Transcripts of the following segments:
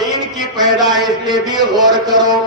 زمین کی پیدائش میں بھی غور کرو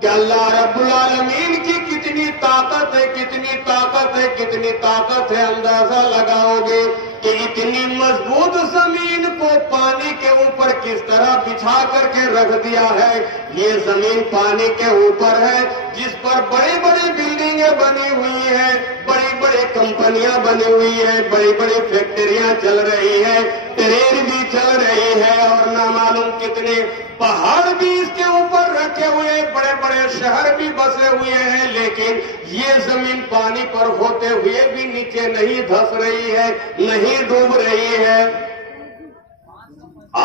کہ اللہ رب العالمین کی کتنی طاقت ہے، کتنی طاقت ہے، کتنی طاقت ہے۔ اندازہ لگاؤ گے کہ اتنی مضبوط زمین کو پانی کے اوپر کس طرح بچھا کر کے رکھ دیا ہے۔ یہ زمین پانی کے اوپر ہے، جس پر بڑی بڑی بلڈنگیں بنی ہوئی ہیں، بڑی بڑی کمپنیاں بنی ہوئی ہیں، بڑی بڑی فیکٹریاں چل رہی ہیں، ٹرین بھی چل رہی ہے، اور نہ معلوم کتنے پہاڑ بھی اس کے اوپر رکھے ہوئے، بڑے بڑے شہر بھی بسے ہوئے ہیں، لیکن یہ زمین پانی پر ہوتے ہوئے بھی نیچے نہیں دھس رہی ہے، نہیں ڈوب رہی ہے۔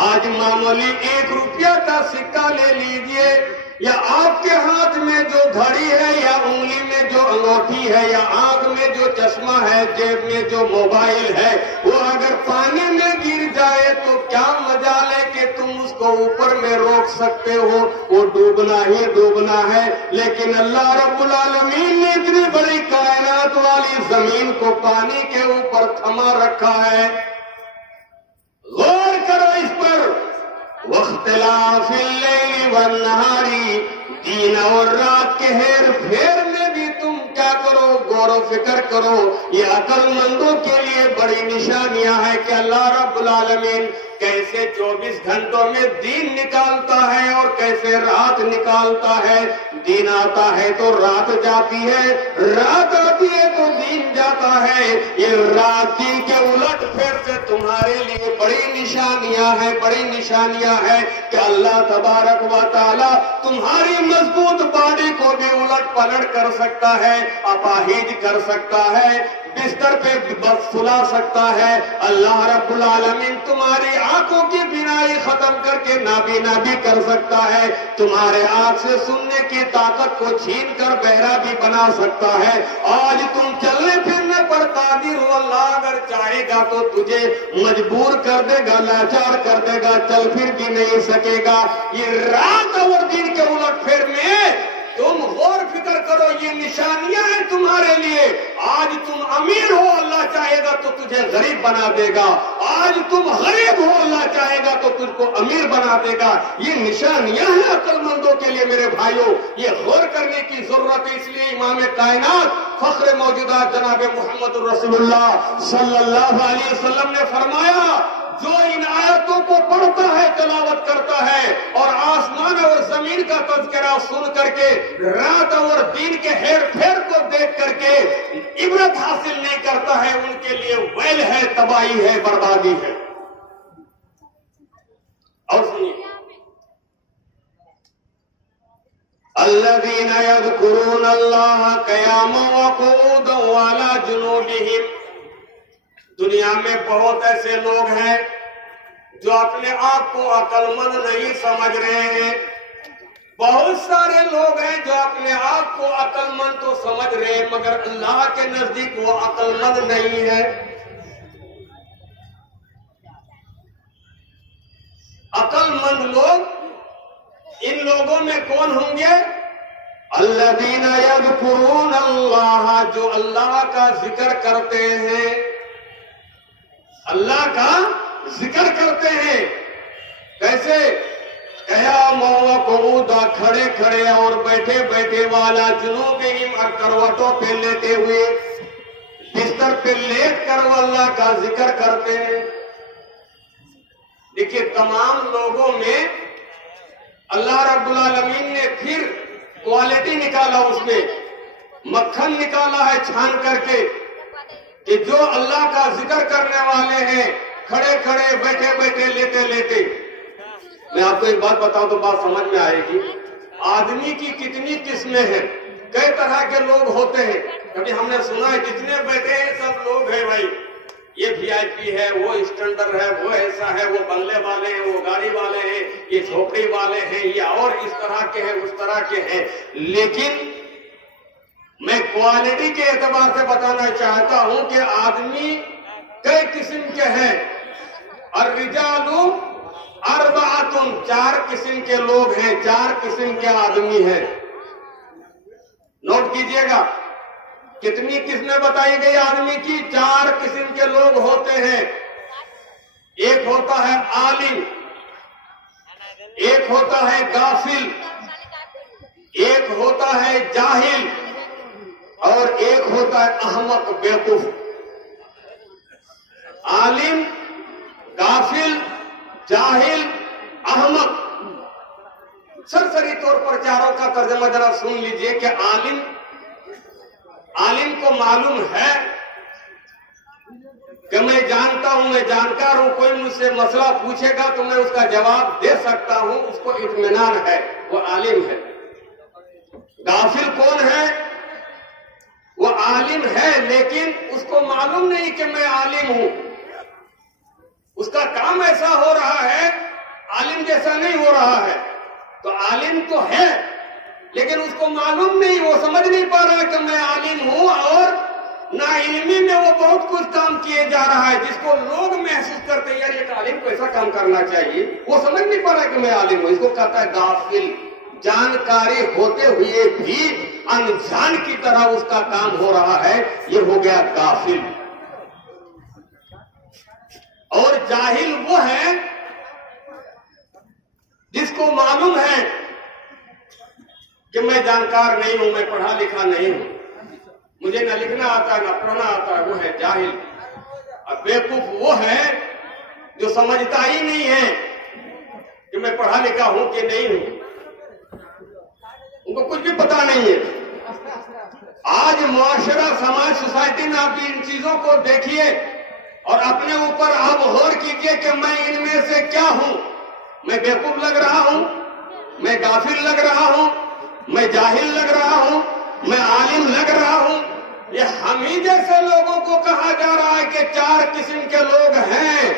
آج معمولی 1 روپیہ کا سکہ لے لیجئے، یا آپ کے ہاتھ میں جو گھڑی ہے، یا انگلی میں جو انگوٹھی ہے، یا آنکھ میں جو چشمہ ہے، جیب میں جو موبائل ہے، وہ اگر پانی میں گر جائے تو کیا مجال ہے کہ تم اس کو اوپر میں روک سکتے ہو؟ وہ ڈوبنا ہی ڈوبنا ہے۔ لیکن اللہ رب العالمین نے اتنی بڑی کائنات والی زمین کو پانی کے اوپر تھما رکھا ہے۔ غور کرو اس پر۔ واختلاف اللیل والنہار، دن اور رات کے ہیر پھیر میں بھی تم کیا کرو؟ غور و فکر کرو۔ یہ عقل مندوں کے لیے بڑی نشانیاں ہیں کہ اللہ رب العالمین کیسے 24 گھنٹوں میں دن نکالتا ہے اور کیسے رات نکالتا ہے۔ دن آتا ہے تو رات جاتی ہے، رات آتی ہے تو دن جاتا ہے۔ یہ رات دن کے الٹ پھیر سے تمہارے لیے بڑی نشانیاں ہیں، بڑی نشانیاں ہیں کہ اللہ تبارک و تعالی تمہاری مضبوط باڈی کو بھی الٹ پلٹ کر سکتا ہے، اپاہج کر سکتا ہے، بستر پہ بس سلا سکتا ہے۔ اللہ رب العالمین تمہاری آنکھوں کی بینائی ختم کر کے نابینا بھی کر سکتا ہے، تمہارے آنکھ سے سننے کی طاقت کو چھین کر بہرا بھی بنا سکتا ہے۔ آج تم چلنے پھرنے پر قادر ہو، اللہ اگر چاہے گا تو تجھے مجبور کر دے گا، لاچار کر دے گا، چل پھر بھی نہیں سکے گا۔ یہ رات اور دن کے الٹ پھیر میں تم غور فکر کرو، یہ نشانیاں ہیں تمہارے لیے۔ آج تم امیر ہو، اللہ چاہے گا تو تجھے غریب بنا دے گا۔ آج تم غریب ہو، اللہ چاہے گا تو تجھ کو امیر بنا دے گا۔ یہ نشانیاں ہیں عقل مندوں کے لیے میرے بھائیوں، یہ غور کرنے کی ضرورت ہے۔ اس لیے امام کائنات فخر موجودات جناب محمد رسول اللہ صلی اللہ علیہ وسلم نے فرمایا، جو ان آیتوں کو پڑھتا ہے، تلاوت کرتا ہے، اور آسمان اور زمین کا تذکرہ سن کر کے، رات اور دن کے ہیر پھیر کو دیکھ کر کے عبرت حاصل نہیں کرتا ہے، ان کے لیے ویل ہے، تباہی ہے، بربادی ہے۔ اور سنیے، الذین یذکرون اللہ قیاما وقعودا وعلی جنوبہم۔ دنیا میں بہت ایسے لوگ ہیں جو اپنے آپ کو عقل مند نہیں سمجھ رہے ہیں۔ بہت سارے لوگ ہیں جو اپنے آپ کو عقل مند تو سمجھ رہے ہیں، مگر اللہ کے نزدیک وہ عقل مند نہیں ہے۔ عقل مند لوگ ان لوگوں میں کون ہوں گے؟ الذین یذکرون اللہ، جو اللہ کا ذکر کرتے ہیں، اللہ کا ذکر کرتے ہیں۔ کیسے؟ قیاما وقعودا، کھڑے کھڑے اور بیٹھے بیٹھے، والا جنوبہم، اور کروٹوں پہ لیٹے ہوئے، بستر پہ لیٹ کر وہ اللہ کا ذکر کرتے ہیں۔ دیکھیے، تمام لوگوں میں اللہ رب العالمین نے پھر کوالٹی نکالا، اس میں مکھن نکالا ہے چھان کر کے، کہ جو اللہ کا ذکر کرنے والے ہیں، کھڑے کھڑے، بیٹھے بیٹھے، لیتے لیتے۔ میں آپ کو ایک بات بتاؤں تو بات سمجھ میں آئے گی۔ آدمی کی کتنی قسمیں ہیں، کئی طرح کے لوگ ہوتے ہیں۔ کبھی ہم نے سنا ہے جتنے بیٹھے ہیں سب لوگ ہیں بھائی، یہ VIP ہے، وہ اسٹینڈرڈ ہے، وہ ایسا ہے، وہ بنگلے والے ہیں، وہ گاڑی والے ہیں، یہ جھوپڑی والے ہیں، یہ اور اس طرح کے ہیں، اس طرح کے ہیں۔ لیکن میں کوالٹی کے اعتبار سے بتانا چاہتا ہوں کہ آدمی کئی قسم کے ہیں۔ الرجال اربعۃ، 4 قسم کے لوگ ہیں، 4 قسم کے آدمی ہیں۔ نوٹ کیجئے گا، کتنی قسمیں بتائی گئی آدمی کی؟ 4 قسم کے لوگ ہوتے ہیں۔ ایک ہوتا ہے عالم، ایک ہوتا ہے غافل، ایک ہوتا ہے جاہل، اور ایک ہوتا ہے احمق بیوقوف۔ عالم، غافل، جاہل، احمق، سرسری طور پر چاروں کا ترجمہ ذرا سن لیجئے کہ عالم کو معلوم ہے کہ میں جانتا ہوں، میں جانکار ہوں، کوئی مجھ سے مسئلہ پوچھے گا تو میں اس کا جواب دے سکتا ہوں، اس کو اطمینان ہے، وہ عالم ہے۔ غافل کون ہے؟ وہ عالم ہے لیکن اس کو معلوم نہیں کہ میں عالم ہوں، اس کا کام ایسا ہو رہا ہے، عالم جیسا نہیں ہو رہا ہے۔ تو عالم تو ہے لیکن اس کو معلوم نہیں، وہ سمجھ نہیں پا رہا کہ میں عالم ہوں، اور نا علمی میں وہ بہت کچھ کام کیے جا رہا ہے جس کو لوگ محسوس کرتے ہیں یار یہ عالم کو ایسا کام کرنا چاہیے، وہ سمجھ نہیں پا رہا کہ میں عالم ہوں۔ اس کو کہتا ہے غافل، جانکاری ہوتے ہوئے بھی انجان کی طرح اس کا کام ہو رہا ہے، یہ ہو گیا غافل۔ اور جاہل وہ ہے جس کو معلوم ہے کہ میں جانکار نہیں ہوں، میں پڑھا لکھا نہیں ہوں، مجھے نہ لکھنا آتا ہے نہ پڑھنا آتا ہے، وہ ہے جاہل۔ اور بیوقوف وہ ہے جو سمجھتا ہی نہیں ہے کہ میں پڑھا لکھا ہوں کہ نہیں ہوں، ان کو کچھ بھی پتا نہیں ہے۔ آج معاشرہ، سماج، سوسائٹی میں آپ ان چیزوں کو دیکھیے اور اپنے اوپر آپ غور کیجئے کہ میں ان میں سے کیا ہوں؟ میں بیوقوف لگ رہا ہوں، میں غافل لگ رہا ہوں، میں جاہل لگ رہا ہوں، میں عالم لگ رہا ہوں۔ یہ ہم ہی جیسے لوگوں کو کہا جا رہا ہے کہ 4 قسم کے لوگ ہیں،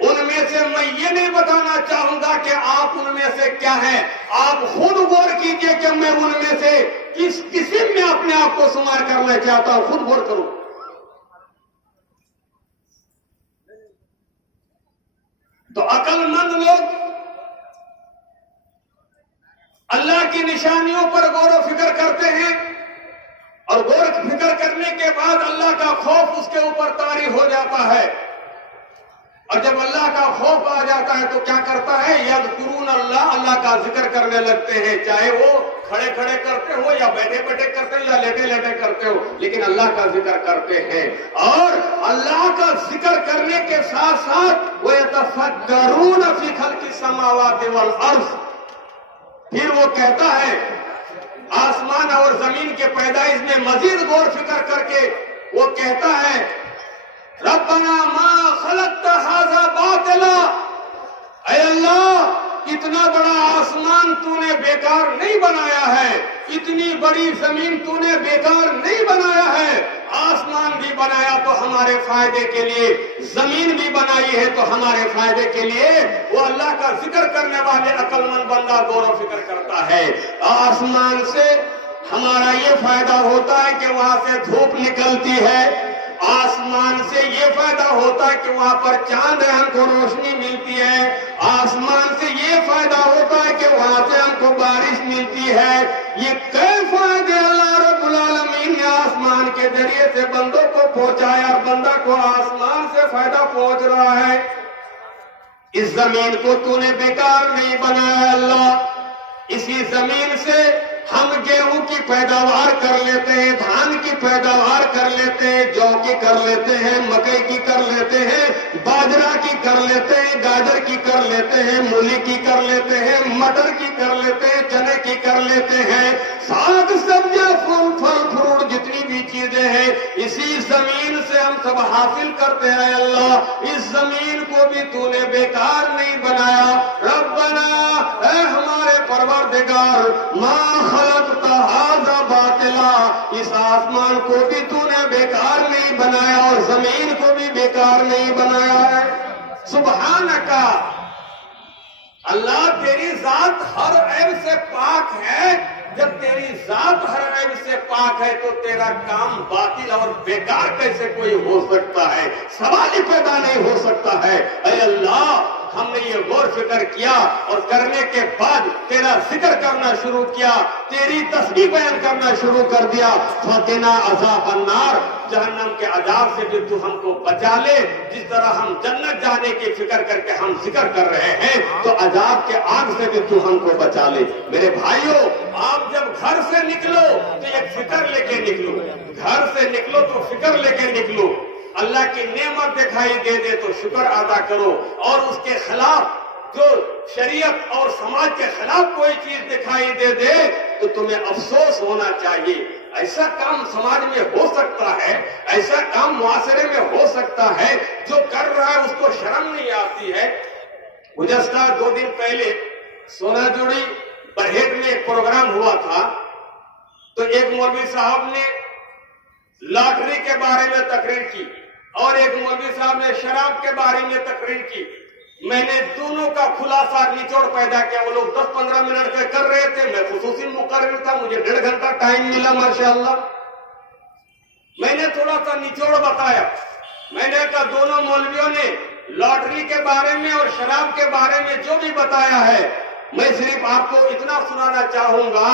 ان میں سے میں یہ نہیں بتانا چاہوں گا کہ آپ ان میں سے کیا ہیں، آپ خود غور کیجئے کہ میں ان میں سے کس قسم میں اپنے آپ کو شمار کرنا چاہتا ہوں، خود غور کروں۔ تو عقل مند لوگ اللہ کی نشانیوں پر غور و فکر کرتے ہیں، اور غور و فکر کرنے کے بعد اللہ کا خوف اس کے اوپر طاری ہو جاتا ہے، اور جب اللہ کا خوف آ جاتا ہے تو کیا کرتا ہے؟ یذکرون اللہ، اللہ کا ذکر کرنے لگتے ہیں، چاہے وہ کھڑے کھڑے کرتے ہو یا بیٹھے بیٹھے کرتے ہو یا لیٹے لیٹے کرتے ہو، لیکن اللہ کا ذکر کرتے ہیں۔ اور اللہ کا ذکر کرنے کے ساتھ ساتھ وَيَتَفَكَّرُونَ فِي خَلْقِ السَّمَاوَاتِ وَالْأَرْضِ، پھر وہ کہتا ہے آسمان اور زمین کے پیدائش میں مزید غور فکر کر کے وہ کہتا ہے ربنا ما خلقت هذا باطلا، اے اللہ اتنا بڑا آسمان تو نے بیکار نہیں بنایا ہے، اتنی بڑی زمین تو نے بیکار نہیں بنایا ہے، آسمان بھی بنایا تو ہمارے فائدے کے لیے، زمین بھی بنائی ہے تو ہمارے فائدے کے لیے۔ وہ اللہ کا ذکر کرنے والے عقل مند بندہ غور و فکر کرتا ہے، آسمان سے ہمارا یہ فائدہ ہوتا ہے کہ وہاں سے دھوپ نکلتی ہے، آسمان سے یہ فائدہ ہوتا ہے کہ وہاں پر چاند ہے، ہم کو روشنی ملتی ہے، آسمان سے یہ فائدہ ہوتا ہے کہ وہاں سے ہم کو بارش ملتی ہے۔ یہ کئی فائدے اللہ رب العالمین نے آسمان کے ذریعے سے بندوں کو پہنچایا، اور بندہ کو آسمان سے فائدہ پہنچ رہا ہے۔ اس زمین کو تو نے بیکار نہیں بنایا اللہ، اسی زمین سے ہم گیہوں کی پیداوار کر لیتے ہیں، دھان کی پیداوار کر لیتے ہیں، جو کی کر لیتے ہیں، مکئی کی کر لیتے ہیں، باجرہ کی کر لیتے ہیں، گاجر کی کر لیتے ہیں، مولی کی کر لیتے ہیں، مٹر کی کر لیتے ہیں، چنے کی کر لیتے ہیں، ساگ سبزیاں، پھل فروٹ، جتنی بھی چیزیں ہیں اسی زمین سے ہم سب حاصل کرتے ہیں۔ اللہ اس زمین کو بھی تو نے بیکار نہیں بنایا، ربنا اے ہمارے پروردگار، ما خلقت ھذا باطلا، اس آسمان کو بھی تو نے بیکار نہیں بنایا اور زمین کو بھی بیکار نہیں بنایا ہے۔ سبحانک، اللہ تیری ذات ہر عیب سے پاک ہے۔ جب تیری ذات ہر عیب سے پاک ہے تو تیرا کام باطل اور بیکار کیسے کوئی ہو سکتا ہے؟ سوال ہی پیدا نہیں ہو سکتا ہے۔ اے اللہ ہم نے یہ غور فکر کیا اور کرنے کے بعد تیرا ذکر کرنا شروع کیا، تیری تسبیح بیان کرنا شروع کر دیا۔ فَقِنَا عَذَابَ النَّارِ، جہنم کے عذاب سے بھی تو ہم کو بچا لے۔ جس طرح ہم جنت جانے کی فکر کر کے ہم ذکر کر رہے ہیں تو عذاب کے آگ سے بھی تو ہم کو بچا لے۔ میرے بھائیوں، آپ جب گھر سے نکلو تو ایک فکر لے کے نکلو، گھر سے نکلو تو فکر لے کے نکلو۔ اللہ کی نعمت دکھائی دے دے تو شکر ادا کرو، اور اس کے خلاف جو شریعت اور سماج کے خلاف کوئی چیز دکھائی دے دے تو تمہیں افسوس ہونا چاہیے۔ ایسا کام سماج میں ہو سکتا ہے، ایسا کام معاشرے میں ہو سکتا ہے، جو کر رہا ہے اس کو شرم نہیں آتی ہے۔ گزشتہ 2 دن پہلے سونا جوڑی برہیٹ میں ایک پروگرام ہوا تھا، تو ایک مولوی صاحب نے لاٹری کے بارے میں تقریر کی اور ایک مولوی صاحب نے شراب کے بارے میں تقریر کی۔ میں نے دونوں کا خلاصہ نچوڑ پیدا کیا۔ وہ لوگ 10-15 منٹ کے کر رہے تھے، میں خصوصی مقرر تھا، مجھے 1.5 گھنٹہ ٹائم ملا ماشاءاللہ۔ میں نے تھوڑا سا نچوڑ بتایا۔ میں نے کہا دونوں مولویوں نے لاٹری کے بارے میں اور شراب کے بارے میں جو بھی بتایا ہے، میں صرف آپ کو اتنا سنانا چاہوں گا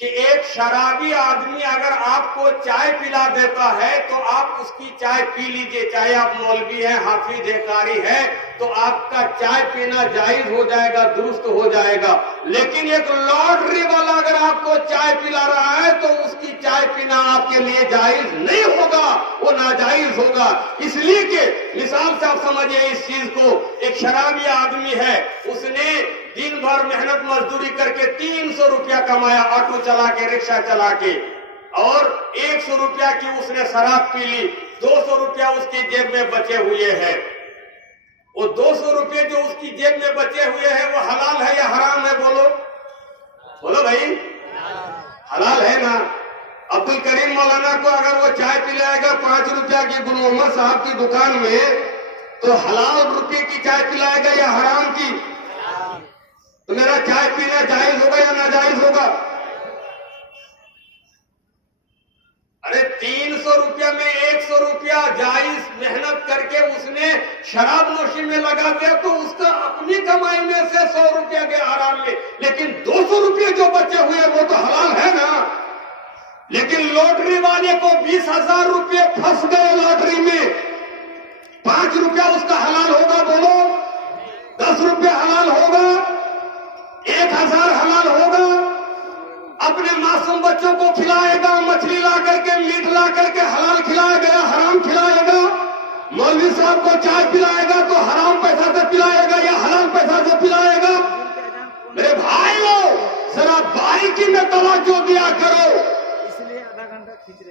کہ ایک شرابی آدمی اگر آپ کو چائے پلا دیتا ہے تو آپ اس کی چائے پی لیجئے، چاہے آپ مولوی ہیں، حافظ ہیں، قاری ہیں، تو آپ کا چائے پینا جائز ہو جائے گا، درست ہو جائے گا۔ لیکن ایک لاٹری والا اگر آپ کو چائے پلا رہا ہے تو اس کی چائے پینا آپ کے لیے جائز نہیں ہوگا، وہ ناجائز ہوگا۔ اس لیے کہ مثال سے آپ سمجھیں اس چیز کو، ایک شرابی آدمی ہے، اس نے دن بھر محنت مزدوری کر کے 300 روپیہ کمایا، آٹو چلا کے، رکشہ چلا کے، اور 100 روپیہ کی اس نے شراب پی لی، 200 روپیہ اس کی جیب میں بچے ہوئے ہیں۔ وہ 200 روپے جو اس کی جیب میں بچے ہوئے ہیں وہ حلال ہے یا حرام ہے؟ بولو بولو بھائی، حلال ہے نا؟ عبد الکریم مولانا کو اگر وہ چائے پلائے گا 5 روپیہ کی گل محمد صاحب کی دکان میں، تو حلال روپے کی چائے پلائے گا یا حرام کی؟ تو میرا چائے پینا جائز ہوگا یا ناجائز ہوگا؟ ارے 300 روپیہ میں 100 روپیہ جائز محنت کر کے اس نے شراب نوشی میں لگا دیا تو اس کا اپنی کمائی میں سے 100 روپیہ کے حرام میں، لیکن 200 روپیہ جو بچے ہوئے وہ تو حلال ہے نا۔ لیکن لوٹری والے کو 20,000 روپیہ پھنس گئے لاٹری میں، 5 روپیہ اس کا حلال ہوگا؟ بولو 10 روپیہ حلال ہوگا؟ 1,000 حلال ہوگا؟ اپنے معصوم بچوں کو کھلائے گا، مچھلی لا کر کے، میٹ لا کر کے حلال کھلائے گا یا حرام کھلائے گا؟ مولوی صاحب کو چائے پلائے گا تو حرام پیسہ سے پلائے گا یا حلال پیسہ سے پلائے گا؟ میرے بھائیو ذرا باریکی میں توجہ دیا کرو۔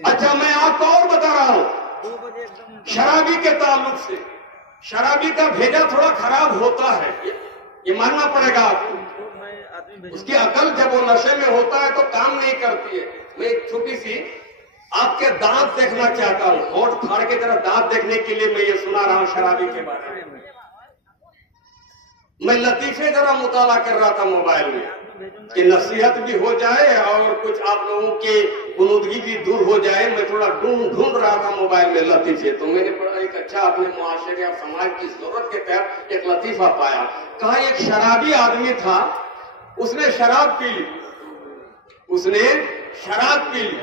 اچھا میں آپ کو اور بتا رہا ہوں شرابی کے تعلق سے، شرابی کا بھیجا تھوڑا خراب ہوتا ہے، یہ ماننا پڑے گا آپ کو۔ اس کی عقل جب وہ نشے میں ہوتا ہے تو کام نہیں کرتی ہے۔ میں ایک چھوٹی سی آپ کے دانت دیکھنا چاہتا ہوں، ہونٹ پھاڑ کے ذرا دانت دیکھنے کے لیے میں یہ سنا رہا ہوں شرابی کے بارے میں۔ میں لطیفے ذرا مطالعہ کر رہا تھا موبائل میں کہ نصیحت بھی ہو جائے اور کچھ آپ لوگوں کی غنودگی بھی دور ہو جائے۔ میں تھوڑا ڈھونڈ رہا تھا موبائل میں لطیفے، تو میں نے پڑھا ایک اچھا اپنے معاشرے اور سماج کی ضرورت کے تحت ایک لطیفہ پایا۔ کہا ایک شرابی آدمی تھا، اس نے شراب پی لی، اس نے شراب پی لی،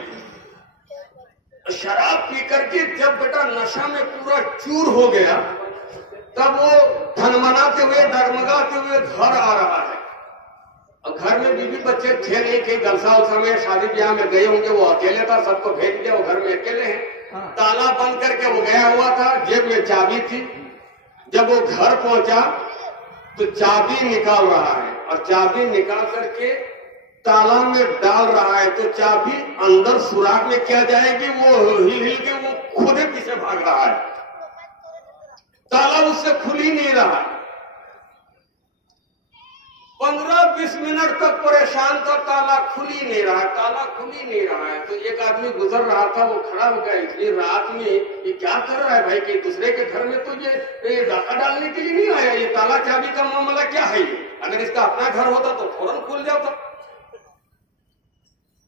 شراب پی کر کے جب بیٹا نشہ میں پورا چور ہو گیا تب وہ دھنمناتے ہوئے ڈگمگاتے ہوئے گھر آ رہا ہے۔ اور گھر میں بیوی بچے تھے نہیں کہ جلسہ السہ میں شادی بیاہ میں گئے ہوں گے، وہ اکیلے تھا، سب کو بھیج دیا، وہ گھر میں اکیلے ہیں، تالا بند کر کے وہ گیا ہوا تھا، جیب میں چابی تھی۔ جب وہ گھر پہنچا تو چابی نکال رہا ہے اور چابی نکال کر کے تالا میں ڈال رہا ہے، تو چابی اندر سوراخ میں کیا جائے گی، وہ ہل کے وہ خود ہی پیچھے بھاگ رہا ہے، تالا اس سے کھل ہی نہیں رہا۔ 15-20 منٹ تک پریشان تھا، تالا کھل ہی نہیں رہا، تالا کھل ہی نہیں رہا ہے۔ تو ایک آدمی گزر رہا تھا، وہ کھڑا ہو گیا، اتنی رات میں یہ کیا کر رہا ہے بھائی، کہ دوسرے کے گھر میں تو یہ ڈاکہ ڈالنے کے لیے نہیں آیا، یہ تالا چابی کا معاملہ کیا ہے یہ؟ اگر اس کا اپنا گھر ہوتا تو فوراً کھل جاتا۔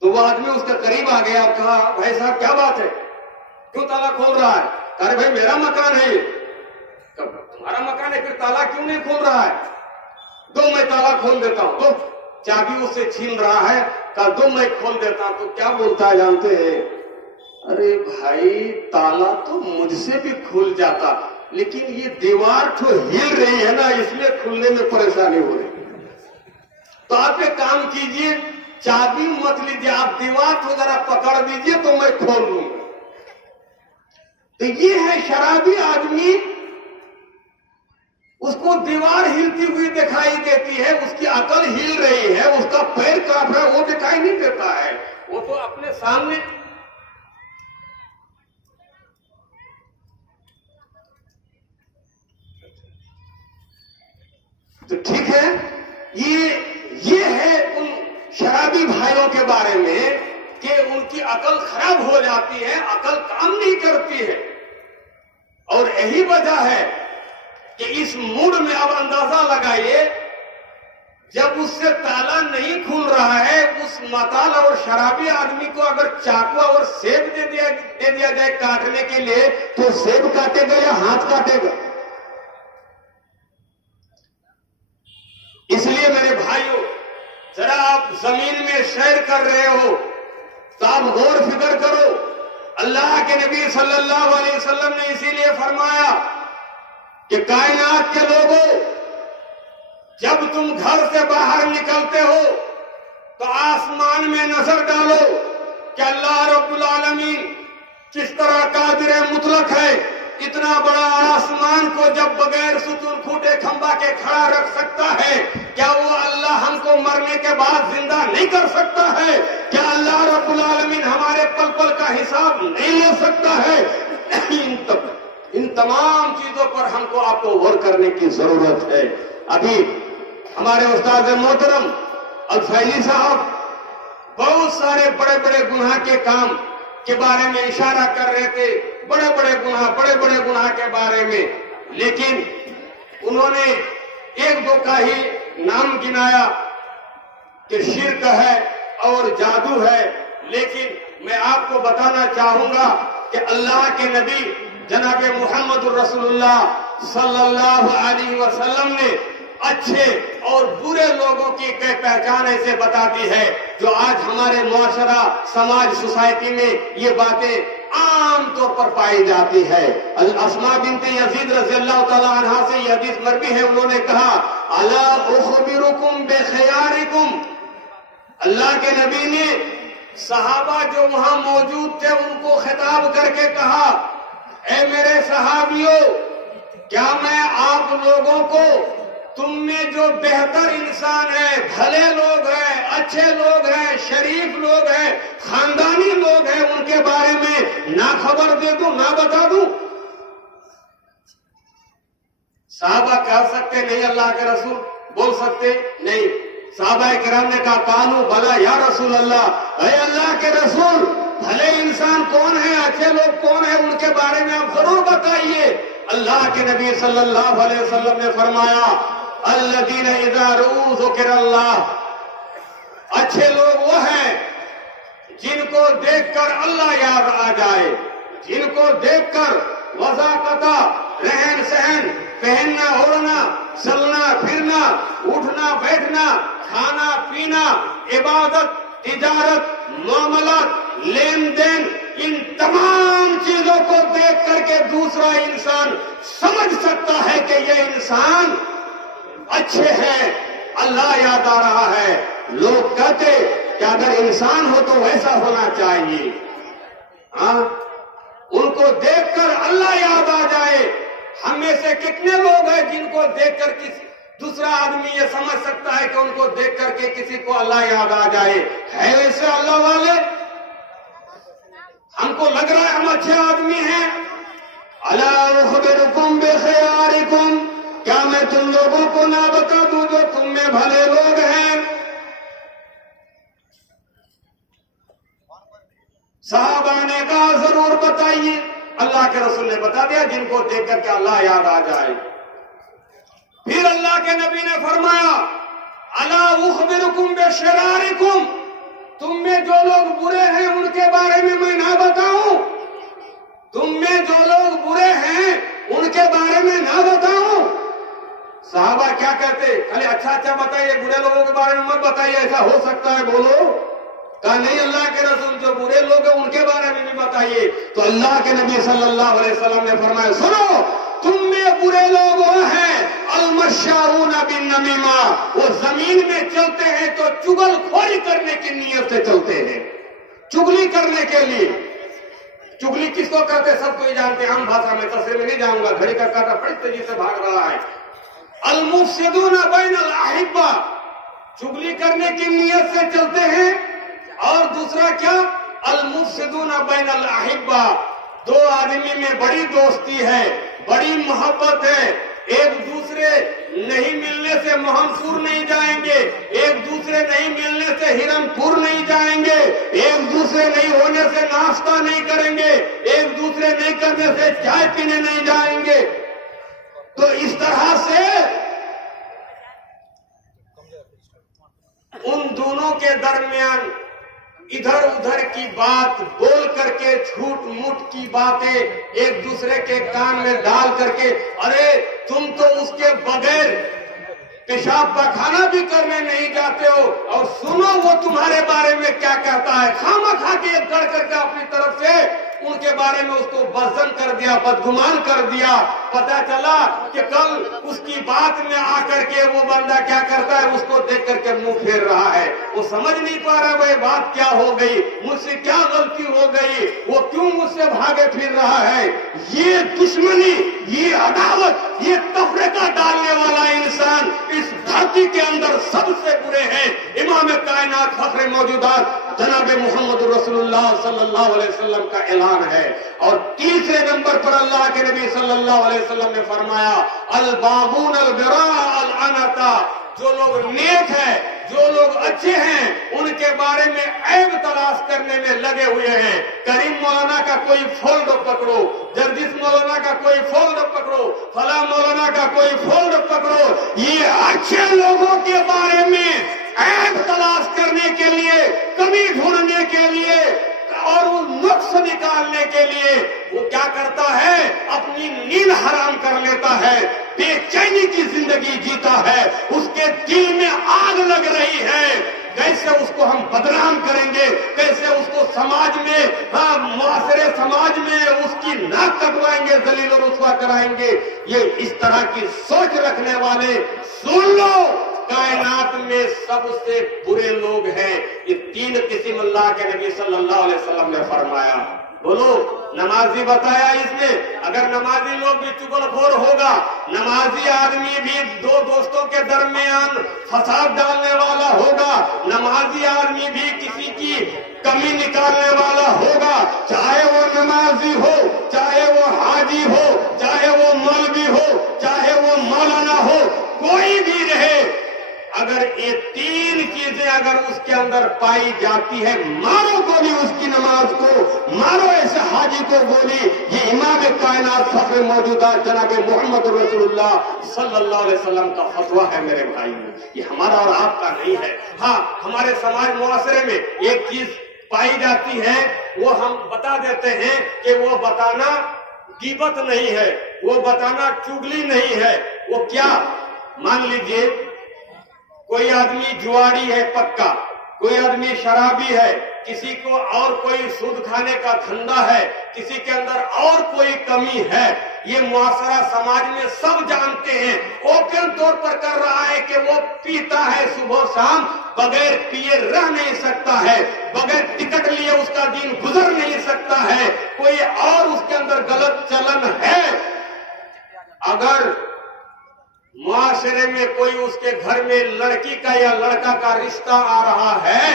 تو وہ آدمی اس کے قریب آ گیا اور کہا بھائی صاحب کیا بات ہے، کیوں تالا کھول رہا ہے؟ ارے بھائی میرا مکان ہے یہ۔ تمہارا مکان ہے پھر تالا کیوں نہیں کھول رہا ہے؟ دو میں تالا کھول دیتا ہوں. تو چابی اس سے چھین رہا ہے، کہا دو میں کھول دیتا ہوں. تو کیا بولتا ہے جانتے ہیں؟ ارے بھائی تالا تو مجھ سے بھی کھل جاتا، لیکن یہ دیوار تو ہل رہی ہے نا، اس لیے کھلنے میں پریشانی ہو رہی. تو آپ ایک کام کیجئے، چابی مت لیجیے، آپ دیوار کو ذرا پکڑ دیجئے تو میں کھول لوں گا. تو یہ ہے شرابی آدمی، اس کو دیوار ہلتی ہوئی دکھائی دیتی ہے، اس کی عقل ہل رہی ہے، اس کا پیر کانپ رہا ہے، وہ دکھائی نہیں دیتا ہے. وہ تو اپنے سامنے تو ٹھیک ہے. یہ ہے ان شرابی بھائیوں کے بارے میں کہ ان کی عقل خراب ہو جاتی ہے، عقل کام نہیں کرتی ہے. اور یہی وجہ ہے کہ اس موڈ میں اب اندازہ لگائیے، جب اس سے تالا نہیں کھل رہا ہے، اس ماتال اور شرابی آدمی کو اگر چاقو اور سیب دے دیا جائے کاٹنے کے لیے، تو سیب کاٹے گا یا ہاتھ کاٹے گا؟ اس لیے میرے بھائیوں، ذرا آپ زمین میں سیر کر رہے ہو تو آپ غور فکر کرو. اللہ کے نبی صلی اللہ علیہ وسلم نے اسی لیے فرمایا کہ کائنات کے لوگوں، جب تم گھر سے باہر نکلتے ہو تو آسمان میں نظر ڈالو کہ اللہ رب العالمین کس طرح قادر مطلق ہے. اتنا بڑا آسمان کو جب بغیر ستون کھوٹے کھمبا کے کھڑا رکھ سکتا ہے، کیا وہ اللہ ہم کو مرنے کے بعد زندہ نہیں کر سکتا ہے؟ کیا اللہ رب العالمین ہمارے پل پل کا حساب نہیں لے سکتا ہے؟ ان تمام چیزوں پر ہم کو آپ کو غور کرنے کی ضرورت ہے. ابھی ہمارے استاد محترم الفیلی صاحب بہت سارے بڑے بڑے گناہ کے کام کے بارے میں اشارہ کر رہے تھے، بڑے بڑے گناہ کے بارے میں، لیکن انہوں نے ایک دو کا ہی نام گنایا کہ شرک ہے اور جادو ہے. لیکن میں آپ کو بتانا چاہوں گا کہ اللہ کے نبی جناب محمد الرسول اللہ صلی اللہ علیہ وسلم نے اچھے اور برے لوگوں کی پہچان ایسے بتا دی ہے، جو آج ہمارے معاشرہ، سماج، سوسائٹی میں یہ باتیں عام طور پر پائی جاتی ہے. اسماء بنت یزید رضی اللہ تعالی عنہا سے یہ حدیث مروی ہے، انہوں نے کہا الا اخبرکم بخیارکم. اللہ کے نبی نے صحابہ جو وہاں موجود تھے ان کو خطاب کر کے کہا، اے میرے صحابیوں، کیا میں آپ لوگوں کو تم میں جو بہتر انسان ہے، بھلے لوگ ہیں، اچھے لوگ ہیں، شریف لوگ ہیں، خاندانی لوگ ہیں، ان کے بارے میں نہ خبر دے دوں، نہ بتا دوں؟ صحابہ کہہ سکتے نہیں اللہ کے رسول، بول سکتے نہیں. صحابہ کرام نے کہا قالوا بلا یا رسول اللہ، اے اللہ کے رسول، بھلے انسان کون ہے، اچھے لوگ کون ہیں، ان کے بارے میں آپ ضرور بتائیے. اللہ کے نبی صلی اللہ علیہ وسلم نے فرمایا الذین اذا رؤوا ذکر اللہ، اچھے لوگ وہ ہیں جن کو دیکھ کر اللہ یاد آ جائے، جن کو دیکھ کر وضاقت، رہن سہن، پہننا اوڑھنا، چلنا پھرنا، اٹھنا بیٹھنا، کھانا پینا، عبادت، تجارت، معاملات، لین دین، ان تمام چیزوں کو دیکھ کر کے دوسرا انسان سمجھ سکتا ہے کہ یہ انسان اچھے ہیں، اللہ یاد آ رہا ہے. لوگ کہتے کہ اگر انسان ہو تو ویسا ہونا چاہیے. ان کو دیکھ کر اللہ یاد آ جائے. ہم میں سے کتنے لوگ ہیں جن کو دیکھ کر دوسرا آدمی یہ سمجھ سکتا ہے کہ ان کو دیکھ کر کے کسی کو اللہ یاد آ جائے؟ ہے ویسے اللہ والے؟ ہم کو لگ رہا ہے ہم اچھے آدمی ہیں. الا اخبرکم بخیارکم، کیا میں تم لوگوں کو نہ بتا دوں جو تم میں بھلے لوگ ہیں؟ صحابہ نے کہا ضرور بتائیے. اللہ کے رسول نے بتا دیا جن کو دیکھ کر کے اللہ یاد آ جائے. پھر اللہ کے نبی نے فرمایا الا اخبرکم بشرارکم، تم میں جو لوگ برے ہیں ان کے بارے میں نہ بتاؤں؟ تم میں جو لوگ برے ہیں ان کے بارے میں نہ بتاؤں؟ صحابہ کیا کہتے؟ خالی اچھا اچھا بتائیے، برے لوگوں کے بارے میں مت بتائیے، ایسا ہو سکتا ہے بولو؟ کہا نہیں اللہ کے رسول، جو برے لوگ ہیں ان کے بارے میں بھی بتائیے۔ تو اللہ کے نبی صلی اللہ علیہ وسلم نے فرمایا سنو، تم میں برے لوگ وہ ہیں المشاؤون بالنمیمہ، وہ زمین میں چلتے ہیں تو چگل خوری کرنے کی نیت سے چلتے ہیں، چگلی کرنے کے لیے۔ چگلی کس کو کہتے ہیں سب کو یہ جانتے ہیں، عام بھاشا میں تفسیر میں نہیں جاؤں گا، گھڑی کا کاٹا بڑی تیزی سے بھاگ رہا ہے۔ المفسدون بین الاحبہ، چگلی کرنے کی نیت سے چلتے ہیں، اور دوسرا کیا؟ المفسدون بین الاحبہ، دو آدمی میں بڑی دوستی ہے، بڑی محبت ہے، ایک دوسرے نہیں ملنے سے محمسور نہیں جائیں گے، ایک دوسرے نہیں ملنے سے ہرن پور نہیں جائیں گے، ایک دوسرے نہیں ہونے سے ناشتہ نہیں کریں گے، ایک دوسرے نہیں کرنے سے چائے پینے نہیں جائیں گے۔ تو اس طرح سے ان دونوں کے درمیان ادھر ادھر کی بات بول کر کے، جھوٹ موٹ کی باتیں ایک دوسرے کے کان میں ڈال کر کے، ارے تم تو اس کے بغیر پیشاب پخانہ بھی کرنے نہیں جاتے ہو، اور سنو وہ تمہارے بارے میں کیا کہتا ہے، خامہ کھا کے گڑ کر کے اپنی طرف سے ان کے بارے میں اس کو بدظن کر دیا، بدگمان کر دیا۔ پتا چلا کہ کل اس کی بات میں آ کر کے وہ بندہ کیا کرتا ہے، اس کو دیکھ کر کے منہ پھیر رہا ہے، وہ سمجھ نہیں پا رہا بھائی بات کیا ہو گئی، مجھ سے کیا غلطی ہو گئی، وہ کیوں مجھ سے بھاگے پھر رہا ہے۔ یہ دشمنی، یہ عداوت، یہ تفرقہ ڈالنے والا انسان اس دھرتی کے اندر سب سے برے ہیں۔ امام کائنات فخر موجودات جناب محمد رسول اللہ صلی اللہ علیہ وسلم کا اعلان ہے۔ اور تیسرے نمبر پر اللہ کے نبی صلی اللہ علیہ وسلم نے فرمایا الباغون البراء العنتا، جو لوگ نیک ہیں، جو لوگ اچھے ہیں، ان کے بارے میں عیب تلاش کرنے میں لگے ہوئے ہیں۔ کریم مولانا کا کوئی فولڈ پکڑو، جرجس مولانا کا کوئی فولڈ پکڑو، فلاں مولانا کا کوئی فولڈ پکڑو، یہ اچھے لوگوں کے بارے میں عیب تلاش کرنے کے لیے، کمی ڈھونڈنے کے لیے اور وہ نقص نکالنے کے لیے وہ کیا کرتا ہے، اپنی نیند حرام کر لیتا ہے، بے چینی کی زندگی جیتا ہے، اس کے دل میں آگ لگ رہی ہے، کیسے اس کو ہم بدنام کریں گے، کیسے اس کو سماج میں، معاشرے سماج میں اس کی ناک کٹوائیں گے، ذلیل و رسوا کرائیں گے۔ یہ اس طرح کی سوچ رکھنے والے سن لو، کائنات میں سب سے برے لوگ ہیں یہ تین قسم اللہ کے نبی صلی اللہ علیہ وسلم نے فرمایا۔ بولو نمازی بتایا اس نے، اگر نمازی لوگ بھی چغل خور ہوگا، نمازی آدمی بھی دو دوستوں کے درمیان فساد ڈالنے والا ہوگا، نمازی آدمی بھی کسی کی کمی نکالنے والا ہوگا، چاہے وہ نمازی ہو، چاہے وہ حاجی ہو، چاہے وہ مولوی ہو، چاہے وہ مولانا ہو، کوئی بھی رہے، اگر یہ تین چیزیں اگر اس کے اندر پائی جاتی ہے، مارو گولی اس کی نماز کو، مارو ایسے حاجی کو گولی۔ یہ امام کائنات فخر موجودات جناب محمد رسول اللہ صلی اللہ علیہ وسلم کا فتویٰ ہے میرے بھائی، یہ ہمارا اور آپ کا نہیں ہے۔ ہاں ہمارے سماج معاشرے میں ایک چیز پائی جاتی ہے، وہ ہم بتا دیتے ہیں کہ وہ بتانا غیبت نہیں ہے، وہ بتانا چگلی نہیں ہے۔ وہ کیا؟ مان لیجئے کوئی آدمی جواری ہے پکا، کوئی آدمی شرابی ہے، کسی کو اور کوئی سود کھانے کا دھندا ہے، کسی کے اندر اور کوئی کمی ہے، یہ معاشرہ سماج میں سب جانتے ہیں، اوپن طور پر کر رہا ہے کہ وہ پیتا ہے صبح شام، بغیر پیے رہ نہیں سکتا ہے، بغیر ٹکٹ لیے اس کا دن گزر نہیں سکتا ہے، کوئی اور اس کے اندر غلط چلن ہے۔ اگر معاشرے میں کوئی اس کے گھر میں لڑکی کا یا لڑکا کا رشتہ آ رہا ہے،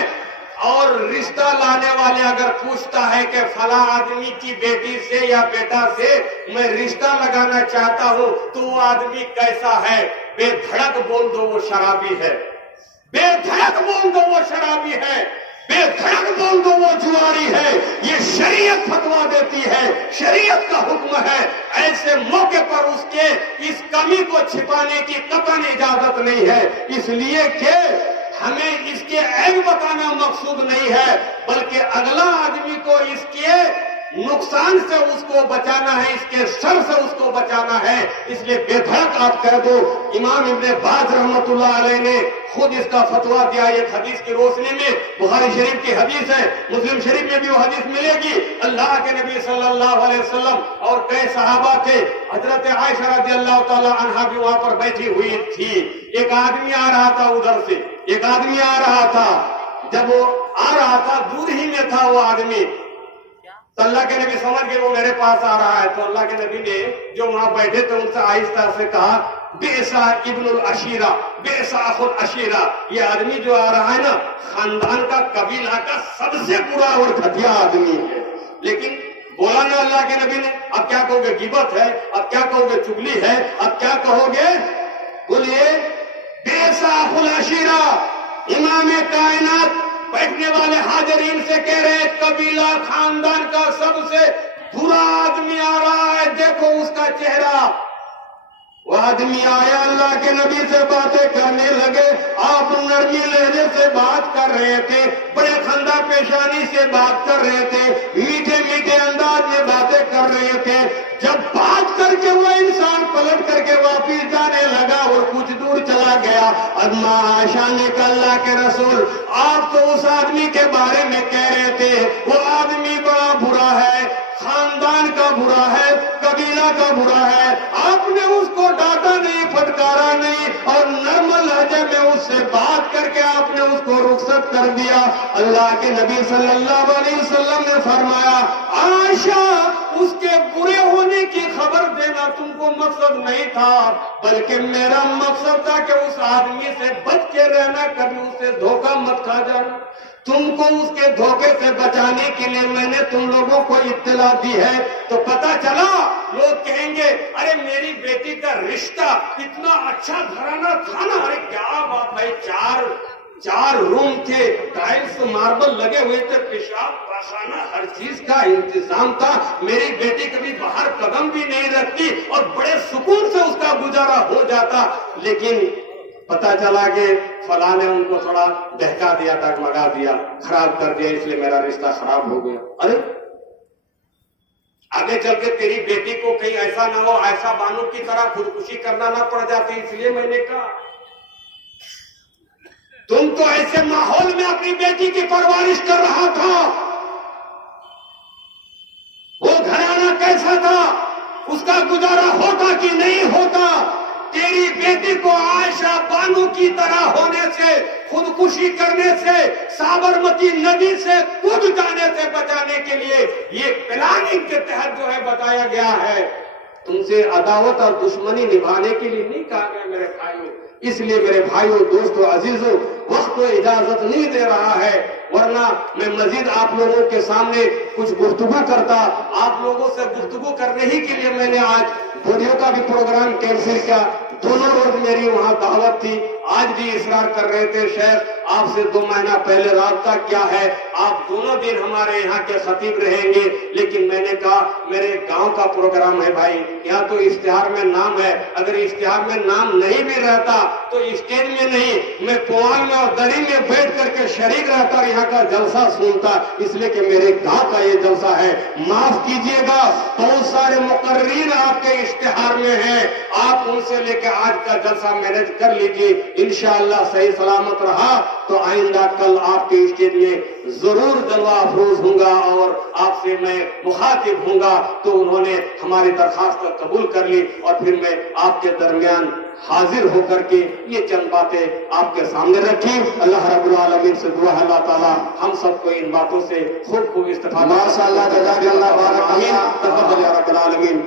اور رشتہ لانے والے اگر پوچھتا ہے کہ فلاں آدمی کی بیٹی سے یا بیٹا سے میں رشتہ لگانا چاہتا ہوں تو وہ آدمی کیسا ہے، بے دھڑک بول دو وہ شرابی ہے، بے دھڑک بول دو وہ شرابی ہے، بے دھڑک بول دو وہ جواری ہے۔ یہ شریعت فتویٰ دیتی ہے، شریعت کا حکم ہے، ایسے موقع پر اس کے اس کمی کو چھپانے کی قطعاً اجازت نہیں ہے، اس لیے کہ ہمیں اس کے عیب بتانا مقصود نہیں ہے، بلکہ اگلا آدمی کو اس کے نقصان سے اس کو بچانا ہے، اس کے شر سے اس کو بچانا ہے، اس لیے بے دھڑک آپ کہہ دو۔ امام ابن باز رحمۃ اللہ علیہ نے خود اس کا فتویٰ دیا ایک حدیث کی روشنی میں، بخاری شریف کی حدیث ہے، مسلم شریف میں بھی وہ حدیث ملے گی۔ اللہ کے نبی صلی اللہ علیہ وسلم اور کئی صحابہ تھے، حضرت عائشہ رضی اللہ تعالی عنہا بھی وہاں پر بیٹھی ہوئی تھی۔ ایک آدمی آ رہا تھا ادھر سے، ایک آدمی آ رہا تھا، جب وہ آ رہا تھا دور ہی میں تھا وہ آدمی، تو اللہ کے نبی سمجھ گئے وہ میرے پاس آ رہا ہے، تو اللہ کے نبی نے جو وہاں بیٹھے تھے ان سے آہستہ سے کہا بئسا ابن العشیرہ، بئسا اخو العشیرہ، یہ آدمی جو آ رہا ہے نا خاندان کا قبیلہ کا سب سے برا اور گھٹیا آدمی ہے۔ لیکن بولا نا اللہ کے نبی نے، اب کیا کہو گے غیبت ہے، اب کیا کہو گے چگلی ہے، اب کیا کہو گے؟ بولیے بئسا اخو العشیرہ۔ امام کائنات بیٹھنے والے حاضرین سے کہہ رہے قبیلہ خاندان کا سب سے برا آدمی آ رہا ہے، دیکھو اس کا چہرہ۔ وہ آدمی آیا، اللہ کے نبی سے باتیں کرنے لگے، آپ نرمی لہجے سے بات کر رہے تھے، بڑے خندہ پیشانی سے بات کر رہے تھے، میٹھے میٹھے انداز میں باتیں کر رہے تھے۔ جب بات کر کے وہ انسان پلٹ کر کے واپس جانے لگا اور کچھ دور چلا گیا، اما عائشہ نے کہا اللہ کے رسول آپ تو اس آدمی کے بارے میں کہہ رہے تھے وہ آدمی بڑا برا ہے، خاندان کا برا ہے، قبیلہ کا برا ہے، آپ نے اس کو ڈانٹا نہیں، پھٹکارا نہیں، اور نرم لہجے میں اس سے بات کر کے آپ نے اس کو رخصت کر دیا۔ اللہ کے نبی صلی اللہ علیہ وسلم نے فرمایا عائشہ اس کے برے ہونے کی خبر دینا تم کو مقصد نہیں تھا، بلکہ میرا مقصد تھا کہ اس آدمی سے بچ کے رہنا، کبھی اس سے دھوکہ مت کھا جانا۔ تم کو اس کے دھوکے سے بچانے کے لیے میں نے تم لوگوں کو اطلاع دی ہے، تو پتا چلا لوگ کہیں گے ارے میری بیٹی کا رشتہ اتنا اچھا گھرانہ تھا نا، ارے کیا بات بھائی، چار روم تھے، ٹائلس ماربل لگے ہوئے تھے، پیشاب پاخانہ ہر چیز کا انتظام تھا، میری بیٹی کبھی باہر قدم بھی نہیں رکھتی اور بڑے سکون سے اس کا گزارا ہو جاتا۔ لیکن پتا چلا کہ فلاں نے ان کو تھوڑا بہکا دیا، ڈگمگا دیا، خراب کر دیا، اس لیے میرا رشتہ خراب ہو گیا۔ ارے آگے چل کے تیری بیٹی کو کہیں ایسا نہ ہو، ایسا بانو کی طرح خودکشی کرنا نہ پڑ جاتی، اس لیے میں نے کہا تم تو ایسے ماحول میں اپنی بیٹی کی پرورش کر رہا تھا، وہ گھرانہ کیسا تھا، اس کا گزارا ہوتا کہ نہیں ہوتا؟ تیری بیٹی کو عائشہ بانو کی طرح ہونے سے، خودکشی کرنے سے، سابرمتی ندی سے کود جانے سے بچانے کے لیے یہ پلاننگ کے تحت جو ہے بتایا گیا ہے۔ تم سے عداوت اور دشمنی نبھانے کے لیے نہیں کہا گیا میرے بھائیوں۔ اس لیے میرے بھائیوں، دوستوں، عزیزوں، وقت تو اجازت نہیں دے رہا ہے، ورنہ میں مزید آپ لوگوں کے سامنے کچھ گفتگو کرتا۔ آپ لوگوں سے گفتگو کرنے ہی کے لیے میں نے آج ویڈیو کا بھی پروگرام کینسل کیا۔ دونوں روز میری وہاں دعوت تھی، آج بھی اصرار کر رہے تھے شیخ آپ سے 2 مہینہ پہلے رابطہ کیا ہے، آپ دونوں دن ہمارے یہاں کے خطیب رہیں گے، لیکن میں نے کہا میرے گاؤں کا پروگرام ہے بھائی، یہاں تو اشتہار میں نام ہے، اگر اشتہار میں نام نہیں بھی رہتا تو اسٹیج میں نہیں، میں پوال میں اور دری میں بیٹھ کر کے شریک رہتا اور یہاں کا جلسہ سنتا، اس لیے کہ میرے گاؤں کا یہ جلسہ ہے۔ معاف کیجئے گا، بہت سارے مقررین آپ کے اشتہار میں ہیں، آپ ان سے لے کے آج کا جلسہ مینج کر لیجئے، انشاءاللہ صحیح سلامت رہا تو آئندہ کل آپ کے اسٹیج میں ضرور جلوہ افروز ہوں گا اور آپ سے میں مخاطب ہوں گا۔ تو انہوں نے ہماری درخواست قبول کر لی اور پھر میں آپ کے درمیان حاضر ہو کر کے یہ چند باتیں آپ کے سامنے رکھی۔ اللہ رب العالمین سے دعا ہے اللہ تعالیٰ ہم سب کو ان باتوں سے خوب استفادہ۔ ماشاءاللہ، جزاک اللہ، بارک اللہ، تقبل یا رب العالمین۔